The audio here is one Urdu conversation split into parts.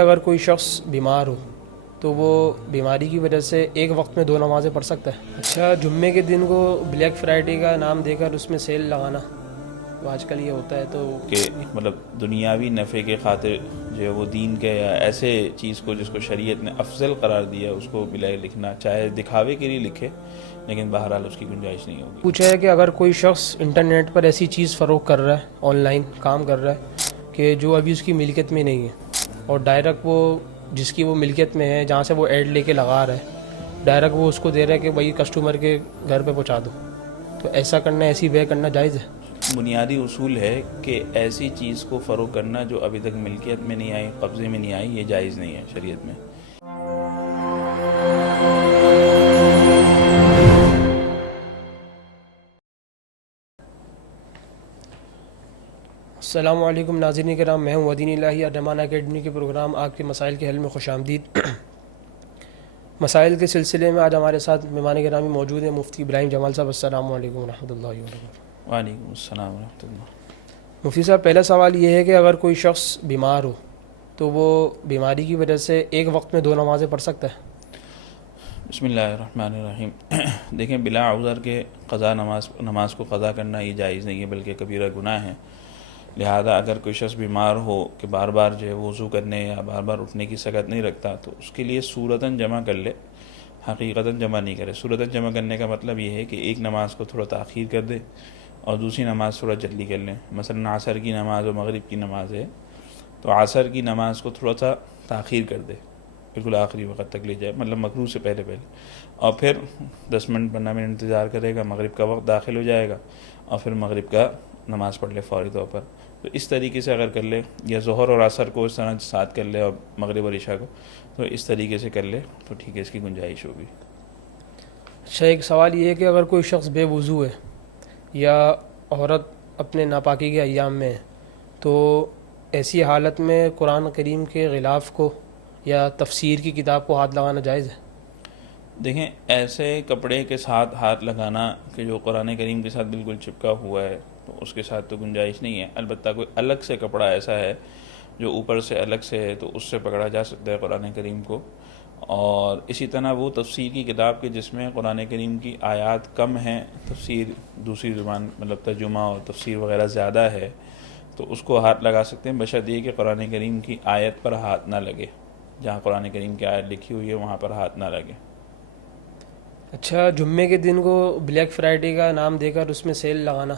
اگر کوئی شخص بیمار ہو تو وہ بیماری کی وجہ سے ایک وقت میں 2 نمازیں پڑھ سکتا ہے؟ اچھا، جمعے کے دن کو بلیک فرائیڈے کا نام دے کر اس میں سیل لگانا تو آج کل یہ ہوتا ہے تو کہ دنیاوی نفع کے خاطر جو ہے وہ دین کے یا ایسے چیز کو جس کو شریعت نے افضل قرار دیا اس کو بلا لکھنا، چاہے دکھاوے کے لیے لکھے لیکن بہرحال اس کی گنجائش نہیں ہوگی۔ پوچھا ہے کہ اگر کوئی شخص انٹرنیٹ پر ایسی چیز فروخت کر رہا ہے، آن لائن کام کر رہا ہے کہ جو ابھی اس کی ملکیت میں نہیں ہے، اور ڈائریکٹ وہ جس کی وہ ملکیت میں ہے، جہاں سے وہ ایڈ لے کے لگا رہا ہے، ڈائریکٹ وہ اس کو دے رہا ہے کہ بھائی کسٹمر کے گھر پہ پہنچا دو، تو ایسا کرنا، ایسی بے کرنا جائز ہے؟ بنیادی اصول ہے کہ ایسی چیز کو فروغ کرنا جو ابھی تک ملکیت میں نہیں آئی، قبضے میں نہیں آئی، یہ جائز نہیں ہے شریعت میں۔ السلام علیکم ناظرین کرام، میں ہوں ودین الہی ارحمان اکیڈمی کے پروگرام آپ کے مسائل کے حل میں خوش آمدید۔ مسائل کے سلسلے میں آج ہمارے ساتھ مہمان گرامی موجود ہیں مفتی ابراہیم جمال صاحب۔ السلام علیکم ورحمۃ اللہ وبرکاتہ۔ وعلیکم السلام ورحمۃ اللہ۔ مفتی صاحب، پہلا سوال یہ ہے کہ اگر کوئی شخص بیمار ہو تو وہ بیماری کی وجہ سے ایک وقت میں 2 نمازیں پڑھ سکتا ہے؟ بسم اللہ الرحمن الرحیم۔ دیکھیں، بلا عذر کے قضا نماز کو قضا کرنا یہ جائز نہیں ہے، بلکہ کبیرہ گناہ ہے۔ لہذا اگر کوئی شخص بیمار ہو کہ بار بار جو ہے وضو کرنے یا بار بار اٹھنے کی سکت نہیں رکھتا تو اس کے لیے صورتاً جمع کر لے، حقیقتاً جمع نہیں کرے۔ صورتاً جمع کرنے کا مطلب یہ ہے کہ ایک نماز کو تھوڑا تاخیر کر دے اور دوسری نماز تھوڑا جلدی کر لیں۔ مثلا عصر کی نماز اور مغرب کی نماز ہے تو عصر کی نماز کو تھوڑا سا تاخیر کر دے، بالکل آخری وقت تک لے جائے، مطلب مغرب سے پہلے اور پھر 10 منٹ 15 منٹ انتظار کرے گا، مغرب کا وقت داخل ہو جائے گا اور پھر مغرب کا نماز پڑھ لے فوری طور پر۔ تو اس طریقے سے اگر کر لے، یا ظہر اور عصر کو اس طرح ساتھ کر لے اور مغرب اور عشاء کو، تو اس طریقے سے کر لے تو ٹھیک ہے، اس کی گنجائش ہوگی۔ اچھا، ایک سوال یہ ہے کہ اگر کوئی شخص بے وضو ہے یا عورت اپنے ناپاکی کے ایام میں ہے تو ایسی حالت میں قرآن کریم کے غلاف کو یا تفسیر کی کتاب کو ہاتھ لگانا جائز ہے؟ دیکھیں، ایسے کپڑے کے ساتھ ہاتھ لگانا کہ جو قرآن کریم کے ساتھ بالکل چپکا ہوا ہے تو اس کے ساتھ تو گنجائش نہیں ہے۔ البتہ کوئی الگ سے کپڑا ایسا ہے جو اوپر سے الگ سے ہے تو اس سے پکڑا جا سکتا ہے قرآن کریم کو۔ اور اسی طرح وہ تفسیر کی کتاب کے جس میں قرآن کریم کی آیات کم ہیں، تفسیر دوسری زبان مطلب ترجمہ اور تفسیر وغیرہ زیادہ ہے، تو اس کو ہاتھ لگا سکتے ہیں، بشرط یہ کہ قرآن کریم کی آیت پر ہاتھ نہ لگے، جہاں قرآن کریم کی آیت لکھی ہوئی ہے وہاں پر ہاتھ نہ لگے۔ اچھا، جمعے کے دن کو بلیک فرائیڈے کا نام دے کر اس میں سیل لگانا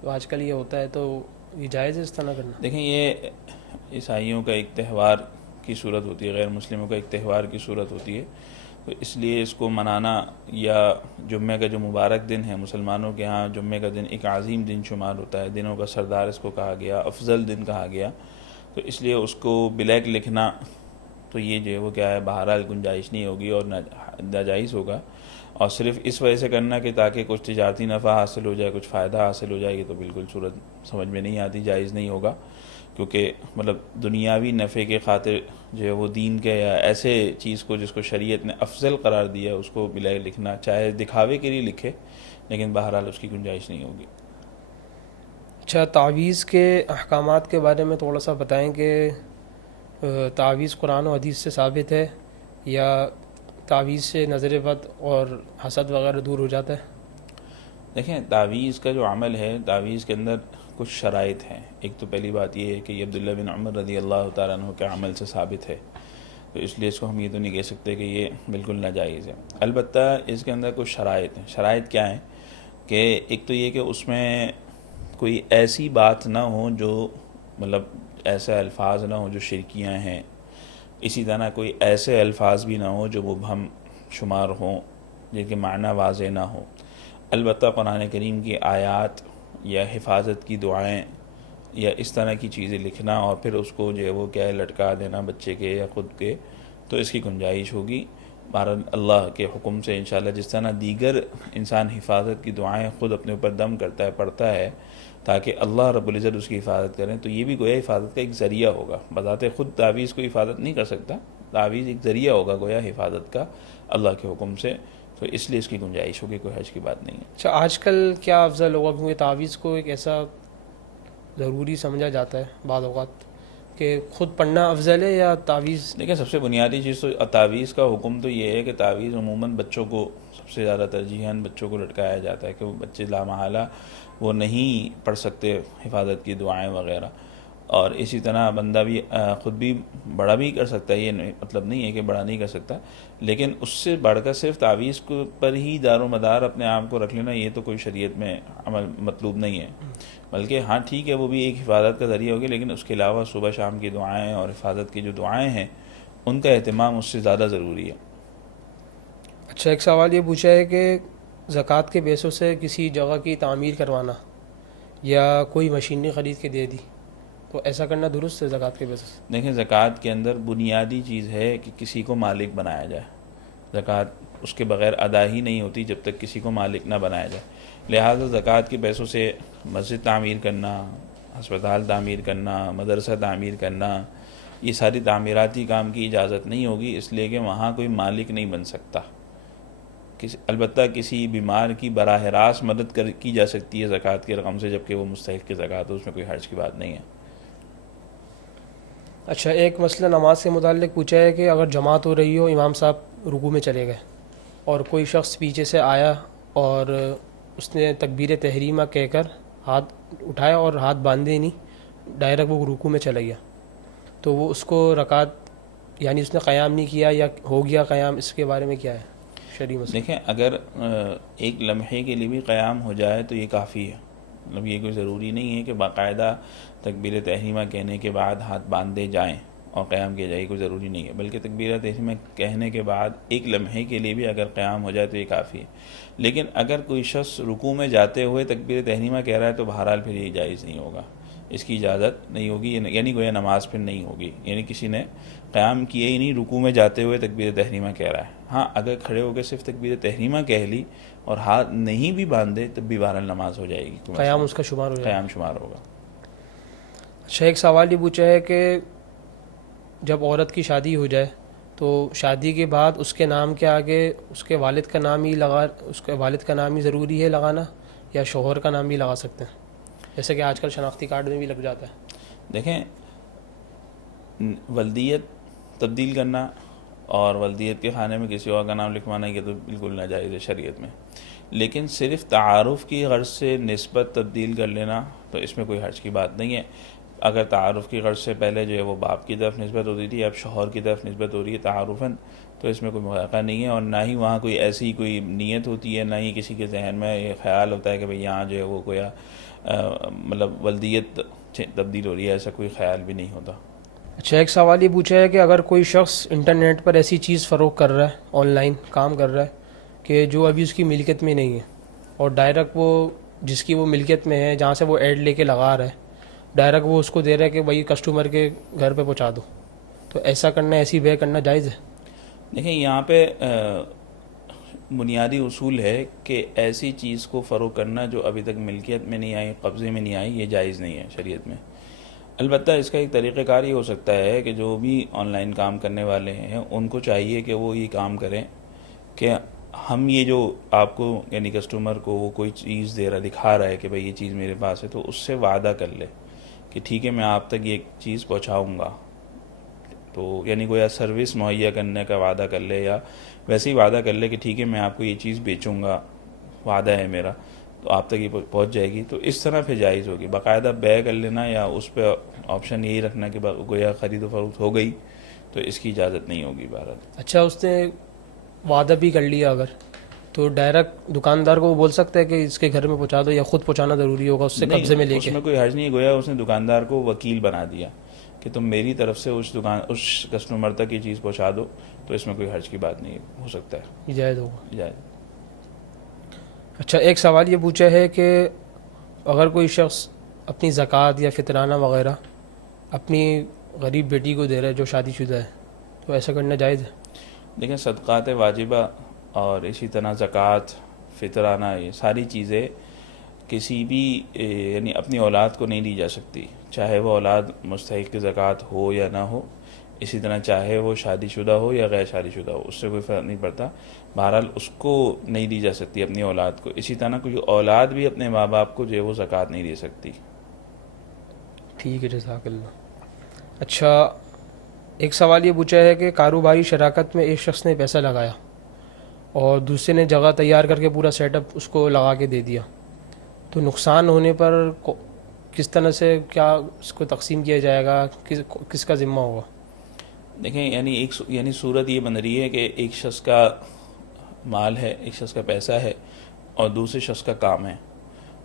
تو آج کل یہ ہوتا ہے تو یہ جائز ہے اس طرح کرنا؟ دیکھیں، یہ عیسائیوں کا ایک تہوار کی صورت ہوتی ہے، غیر مسلموں کا ایک تہوار کی صورت ہوتی ہے، تو اس لیے اس کو منانا، یا جمعہ کا جو مبارک دن ہے مسلمانوں کے ہاں جمعہ کا دن ایک عظیم دن شمار ہوتا ہے، دنوں کا سردار اس کو کہا گیا، افضل دن کہا گیا، تو اس لیے اس کو بلیک لکھنا تو یہ جو ہے وہ کیا ہے، بہرحال گنجائش نہیں ہوگی اور ناجائز ہوگا۔ اور صرف اس وجہ سے کرنا کہ تاکہ کچھ تجارتی نفع حاصل ہو جائے، کچھ فائدہ حاصل ہو جائے، یہ تو بالکل صورت سمجھ میں نہیں آتی، جائز نہیں ہوگا، کیونکہ دنیاوی نفع کے خاطر جو ہے وہ دین کے یا ایسے چیز کو جس کو شریعت نے افضل قرار دیا اس کو بلا لکھنا، چاہے دکھاوے کے لیے لکھے لیکن بہرحال اس کی گنجائش نہیں ہوگی۔ اچھا، تعویذ کے احکامات کے بارے میں تھوڑا سا بتائیں کہ تعویذ قرآن و حدیث سے ثابت ہے یا تعویذ سے نظر بد اور حسد وغیرہ دور ہو جاتا ہے؟ دیکھیں، تعویذ کا جو عمل ہے، تعویذ کے اندر کچھ شرائط ہیں۔ ایک تو پہلی بات یہ ہے کہ یہ عبداللہ بن عمر رضی اللہ تعالیٰ عنہ کے عمل سے ثابت ہے، تو اس لیے اس کو ہم یہ تو نہیں کہہ سکتے کہ یہ بالکل ناجائز ہے۔ البتہ اس کے اندر کچھ شرائط ہیں۔ شرائط کیا ہیں کہ ایک تو یہ کہ اس میں کوئی ایسی بات نہ ہو جو ایسے الفاظ نہ ہوں جو شرکیاں ہیں، اسی طرح کوئی ایسے الفاظ بھی نہ ہوں جو مبہم شمار ہوں، جن کے معنی واضح نہ ہوں۔ البتہ قرآن کریم کی آیات یا حفاظت کی دعائیں یا اس طرح کی چیزیں لکھنا اور پھر اس کو جو ہے وہ کیا ہے لٹکا دینا بچے کے یا خود کے، تو اس کی گنجائش ہوگی۔ بہرحال اللہ کے حکم سے انشاءاللہ جس طرح دیگر انسان حفاظت کی دعائیں خود اپنے اوپر دم کرتا ہے، پڑھتا ہے تاکہ اللہ رب العزت اس کی حفاظت کریں، تو یہ بھی گویا حفاظت کا ایک ذریعہ ہوگا۔ بذات خود تعویذ کو حفاظت نہیں کر سکتا، تعویذ ایک ذریعہ ہوگا گویا حفاظت کا اللہ کے حکم سے، تو اس لیے اس کی گنجائش ہوگی، کوئی حرج کی بات نہیں ہے۔ اچھا، آج کل کیا افضل ہوگا، کیونکہ تعویذ کو ایک ایسا ضروری سمجھا جاتا ہے بعض اوقات، کہ خود پڑھنا افضل ہے یا تعویذ؟ دیکھیں سب سے بنیادی چیز تو تعویذ کا حکم تو یہ ہے کہ تعویذ عموماً بچوں کو سب سے زیادہ ترجیحاً بچوں کو لٹکایا جاتا ہے کہ وہ بچے لامحالہ وہ نہیں پڑھ سکتے حفاظت کی دعائیں وغیرہ، اور اسی طرح بندہ بھی خود بھی بڑا بھی کر سکتا ہے، یہ مطلب نہیں ہے کہ بڑا نہیں کر سکتا، لیکن اس سے بڑھ کر صرف تعویذ پر ہی دار و مدار اپنے آپ کو رکھ لینا یہ تو کوئی شریعت میں عمل مطلوب نہیں ہے، بلکہ ہاں ٹھیک ہے وہ بھی ایک حفاظت کا ذریعہ ہوگی، لیکن اس کے علاوہ صبح شام کی دعائیں اور حفاظت کی جو دعائیں ہیں ان کا اہتمام اس سے زیادہ ضروری ہے۔ اچھا، ایک سوال یہ پوچھا ہے کہ زکوٰۃ کے پیسوں سے کسی جگہ کی تعمیر کروانا یا کوئی مشینری خرید کے دے دی تو ایسا کرنا درست ہے زکوٰۃ کے پیسوں سے؟ دیکھیں زکوٰۃ کے اندر بنیادی چیز ہے کہ کسی کو مالک بنایا جائے، زکوٰۃ اس کے بغیر ادا ہی نہیں ہوتی جب تک کسی کو مالک نہ بنایا جائے، لہٰذا زکوٰۃ کے پیسوں سے مسجد تعمیر کرنا، ہسپتال تعمیر کرنا، مدرسہ تعمیر کرنا، یہ ساری تعمیراتی کام کی اجازت نہیں ہوگی، اس لیے کہ وہاں کوئی مالک نہیں بن سکتا۔ البتہ کسی بیمار کی براہ راست مدد کی جا سکتی ہے زکوٰۃ کی رقم سے، جبکہ وہ مستحق کی زکوٰۃ ہو، اس میں کوئی حرج کی بات نہیں ہے۔ اچھا، ایک مسئلہ نماز سے متعلق پوچھا ہے کہ اگر جماعت ہو رہی ہو، امام صاحب رکوع میں چلے گئے اور کوئی شخص پیچھے سے آیا اور اس نے تکبیر تحریمہ کہہ کر ہاتھ اٹھایا اور ہاتھ باندھے نہیں، ڈائریکٹ وہ رکوع میں چلا گیا، تو وہ اس کو رکعت یعنی اس نے قیام نہیں کیا یا ہو گیا قیام، اس کے بارے میں کیا ہے شرعی مسئلہ؟ دیکھیں اگر ایک لمحے کے لیے بھی قیام ہو جائے تو یہ کافی ہے، مطلب یہ کوئی ضروری نہیں ہے کہ باقاعدہ تکبیر تحریمہ کہنے کے بعد ہاتھ باندھے جائیں اور قیام کیا جائے، یہ کوئی ضروری نہیں ہے، بلکہ تکبیر تحریمہ کہنے کے بعد ایک لمحے کے لیے بھی اگر قیام ہو جائے تو یہ کافی ہے۔ لیکن اگر کوئی شخص رکوع میں جاتے ہوئے تکبیر تحریمہ کہہ رہا ہے تو بہرحال پھر یہ جائز نہیں ہوگا، اس کی اجازت نہیں ہوگی، یعنی گویا نماز پھر نہیں ہوگی، یعنی کسی نے قیام کیے ہی نہیں، رکوع میں جاتے ہوئے تکبیر تحریمہ کہہ رہا ہے۔ ہاں اگر کھڑے ہو کے صرف تکبیر تحریمہ کہہ لی اور ہاتھ نہیں بھی باندھے تب بھی بہرحال نماز ہو جائے گی، قیام اس کا شمار ہو جائے گا؟ قیام شمار ہوگا۔ اچھا، ایک سوال یہ پوچھا ہے کہ جب عورت کی شادی ہو جائے تو شادی کے بعد اس کے نام کے آگے اس کے والد کا نام ہی اس کے والد کا نام ہی ضروری ہے لگانا یا شوہر کا نام بھی لگا سکتے ہیں، جیسے کہ آج کل شناختی کارڈ میں بھی لگ جاتا ہے؟ دیکھیں ولدیت تبدیل کرنا اور ولدیت کے خانے میں کسی اور کا نام لکھوانا یہ تو بالکل ناجائز ہے شریعت میں، لیکن صرف تعارف کی غرض سے نسبت تبدیل کر لینا تو اس میں کوئی حرج کی بات نہیں ہے۔ اگر تعارف کی غرض سے پہلے جو ہے وہ باپ کی طرف نسبت ہوتی تھی، اب شوہر کی طرف نسبت ہو رہی ہے تعارفاً، تو اس میں کوئی مواقع نہیں ہے، اور نہ ہی وہاں کوئی ایسی کوئی نیت ہوتی ہے، نہ ہی کسی کے ذہن میں یہ خیال ہوتا ہے کہ بھئی یہاں جو ہے وہ کوئی مطلب ولدیت تبدیل ہو رہی ہے، ایسا کوئی خیال بھی نہیں ہوتا۔ اچھا، ایک سوال یہ پوچھا ہے کہ اگر کوئی شخص انٹرنیٹ پر ایسی چیز فروخت کر رہا ہے، آن لائن کام کر رہا ہے کہ جو ابھی اس کی ملکیت میں نہیں ہے اور ڈائریکٹ وہ جس کی وہ ملکیت میں ہے جہاں سے وہ ایڈ لے کے لگا رہا ہے ڈائریکٹ وہ اس کو دے رہا ہے کہ بھائی کسٹمر کے گھر پہ پہنچا دو، تو ایسا کرنا، ایسی بے کرنا جائز ہے؟ دیکھیں یہاں پہ بنیادی اصول ہے کہ ایسی چیز کو فروغ کرنا جو ابھی تک ملکیت میں نہیں آئی، قبضے میں نہیں آئی، یہ جائز نہیں ہے شریعت میں۔ البتہ اس کا ایک طریقہ کار یہ ہو سکتا ہے کہ جو بھی آن لائن کام کرنے والے ہیں ان کو چاہیے کہ وہ یہ کام کریں کہ ہم یہ جو آپ کو یعنی کسٹمر کو وہ کوئی چیز دے رہا دکھا رہا ہے کہ بھئی یہ چیز میرے پاس ہے، تو اس سے وعدہ کر لے کہ ٹھیک ہے میں آپ تک یہ چیز پہنچاؤں گا، تو یعنی گویا سروس مہیا کرنے کا وعدہ کر لے، یا ویسے ہی وعدہ کر لے کہ ٹھیک ہے میں آپ کو یہ چیز بیچوں گا، وعدہ ہے میرا، تو آپ تک یہ پہنچ جائے گی، تو اس طرح پھر جائز ہوگی۔ باقاعدہ بے کر لینا یا اس پہ آپشن یہی رکھنا کہ گویا خرید و فروخت ہو گئی تو اس کی اجازت نہیں ہوگی بہرحال۔ اچھا، اس نے وعدہ بھی کر لیا اگر، تو ڈائریکٹ دکاندار کو وہ بول سکتا ہے کہ اس کے گھر میں پہنچا دو، یا خود پہنچانا ضروری ہوگا اس سے قبضے میں لے کے؟ اس میں کوئی حرج نہیں، گویا اس نے دکاندار کو وکیل بنا دیا کہ تم میری طرف سے اس کسٹمر تک یہ چیز پہنچا دو، تو اس میں کوئی حرج کی بات نہیں ہو سکتا ہے، جائز ہوگا؟ جائز۔ اچھا، ایک سوال یہ پوچھا ہے کہ اگر کوئی شخص اپنی زکوٰۃ یا فطرانہ وغیرہ اپنی غریب بیٹی کو دے رہا ہے جو شادی شدہ ہے، تو ایسا کرنا جائز ہے؟ دیکھیں صدقات واجبہ اور اسی طرح زکوٰۃ، فطرانہ، یہ ساری چیزیں کسی بھی یعنی اپنی اولاد کو نہیں دی جا سکتی، چاہے وہ اولاد مستحق زکوٰۃ ہو یا نہ ہو، اسی طرح چاہے وہ شادی شدہ ہو یا غیر شادی شدہ ہو، اس سے کوئی فرق نہیں پڑتا، بہرحال اس کو نہیں دی جا سکتی اپنی اولاد کو۔ اسی طرح کوئی اولاد بھی اپنے ماں باپ کو جو ہے وہ زکوٰۃ نہیں دے سکتی۔ ٹھیک ہے، جزاک اللہ۔ اچھا، ایک سوال یہ پوچھا ہے کہ کاروباری شراکت میں ایک شخص نے پیسہ لگایا اور دوسرے نے جگہ تیار کر کے پورا سیٹ اپ اس کو لگا کے دے دیا، تو نقصان ہونے پر کس طرح سے کیا اس کو تقسیم کیا جائے گا، کس کا ذمہ ہوگا؟ دیکھیں یعنی صورت یہ بن رہی ہے کہ ایک شخص کا مال ہے، ایک شخص کا پیسہ ہے اور دوسرے شخص کا کام ہے.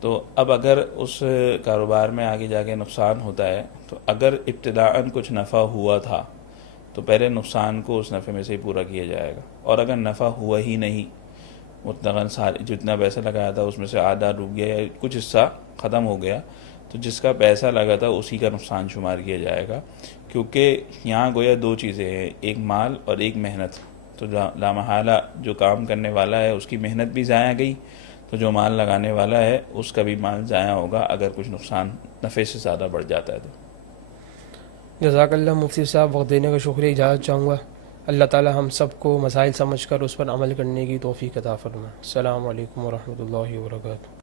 تو اب اگر اس کاروبار میں آگے جا کے نقصان ہوتا ہے تو اگر ابتداءً کچھ نفع ہوا تھا تو پہلے نقصان کو اس نفع میں سے ہی پورا کیا جائے گا، اور اگر نفع ہوا ہی نہیں، مطلقاً جتنا پیسہ لگایا تھا اس میں سے آدھا ڈوب گیا یا کچھ حصہ ختم ہو گیا، تو جس کا پیسہ لگا تھا اسی کا نقصان شمار کیا جائے گا. کیونکہ یہاں گویا دو چیزیں ہیں، ایک مال اور ایک محنت. تو لامحالہ جو کام کرنے والا ہے اس کی محنت بھی ضائع گئی، تو جو مال لگانے والا ہے اس کا بھی مال ضائع ہوگا اگر کچھ نقصان نفع سے زیادہ بڑھ جاتا ہے تو. جزاک اللہ مفتی صاحب، وقت دینے کا شکریہ. اجازت چاہوں گا. اللہ تعالی ہم سب کو مسائل سمجھ کر اس پر عمل کرنے کی توفیق عطا فرمائے. السلام علیکم ورحمۃ اللہ وبرکاتہ.